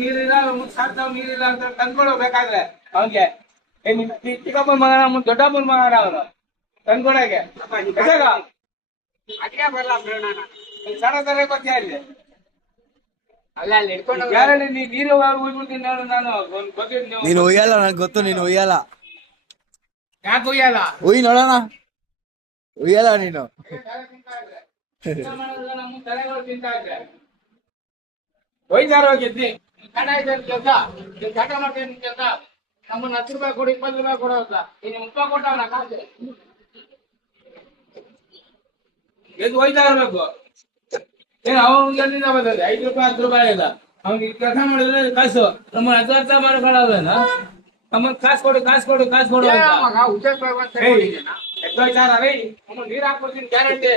ನೀರಿಲ್ಲ ಸಾಕ್ತಾವ್ ನೀರಿಲ್ಲ ಅಂತ ತಂದ್ಕೊಡ್ಬೇಕಾದ್ರೆ ಅವನ್ಗೆ ಚಿಕ್ಕಪ್ಪನ ಮಗನ ದೊಡ್ಡಪ್ಪನ ಮಗನ ಅವನು ತಂದ್ಕೊಡಕ್ಕೆ ಅದಕ್ಕೆ ಬರಲ್ಲ ಸಣ್ಣ ತರ ಗೊತ್ತೇ ಅಲ್ಲಿ ಅಲ್ಲ ಅಲ್ಲಿ ಹಿಡ್ಕೊಂಡು ಗ್ಯಾರಂಟಿ ನೀರು ಉಯ್ಬಿಡ್ತೀನಿ ನಾನು ಗೊತ್ತಿದ್ದು ನೀನು ಒಯ್ಯಲ್ಲ ನಂಗೆ ಗೊತ್ತು, ನೀನು ಒಯ್ಯಲ್ಲ. ಯಾಕೆ ಉಯ್ಯಲ್ಲ ಉಯ್ ನೋಡೋಣ, ಉಯ್ಯಲ್ಲ ನೀನು. ನಮ್ಮ ತಲೆಗಳು ತಿಂತಾ ಇದ್ರೆ ಒಯ್ದಾರ ಗೆದ್ದಿ ಕಡ ಇದೆ ಕೆಲಸ ಚಟ ಮಾಡ್ತೀನಿ ಕೆಲಸ ನಮ್ಮನ್ನ 10 ರೂಪಾಯಿ ಕೊಡು 20 ರೂಪಾಯಿ ಕೊಡೋ ಅಂತ ಇನ್ನು 30 ಕೊಟ್ಟವನ ಕಾಸು ಎದ್ದು ಒಯ್ತಾ ಇರ್ಬೇಕು. ಏನ್ ಅವನಿಗೆ ಎಲ್ಲಿಂದ ಬರ್ತದೆ 5 ರೂಪಾಯಿ 10 ರೂಪಾಯಿ ಇಲ್ಲ. ಅವ್ನಿಗೆ ಕೆಲಸ ಮಾಡಿದ್ರೆ ಕಾಸು ನಮ್ಮನ್ನ ಅರ್ಥ ಮಾಡ್ಕೊಳ್ಳೋದೇನ ನಮ್ಮನ್ನ ಕಾಸು ಕೊಡು ಕಾಸು ಕೊಡು ಕಾಸು ಕೊಡು ಅಂತ ಹುಷಾರ್ ಎದ್ದೋಯ್ತಾರ ರೈ ನಮ್ಮ ನೀರ್ ಹಾಕ್ಬಿಡ್ತೀನಿ ಗ್ಯಾರಂಟಿ.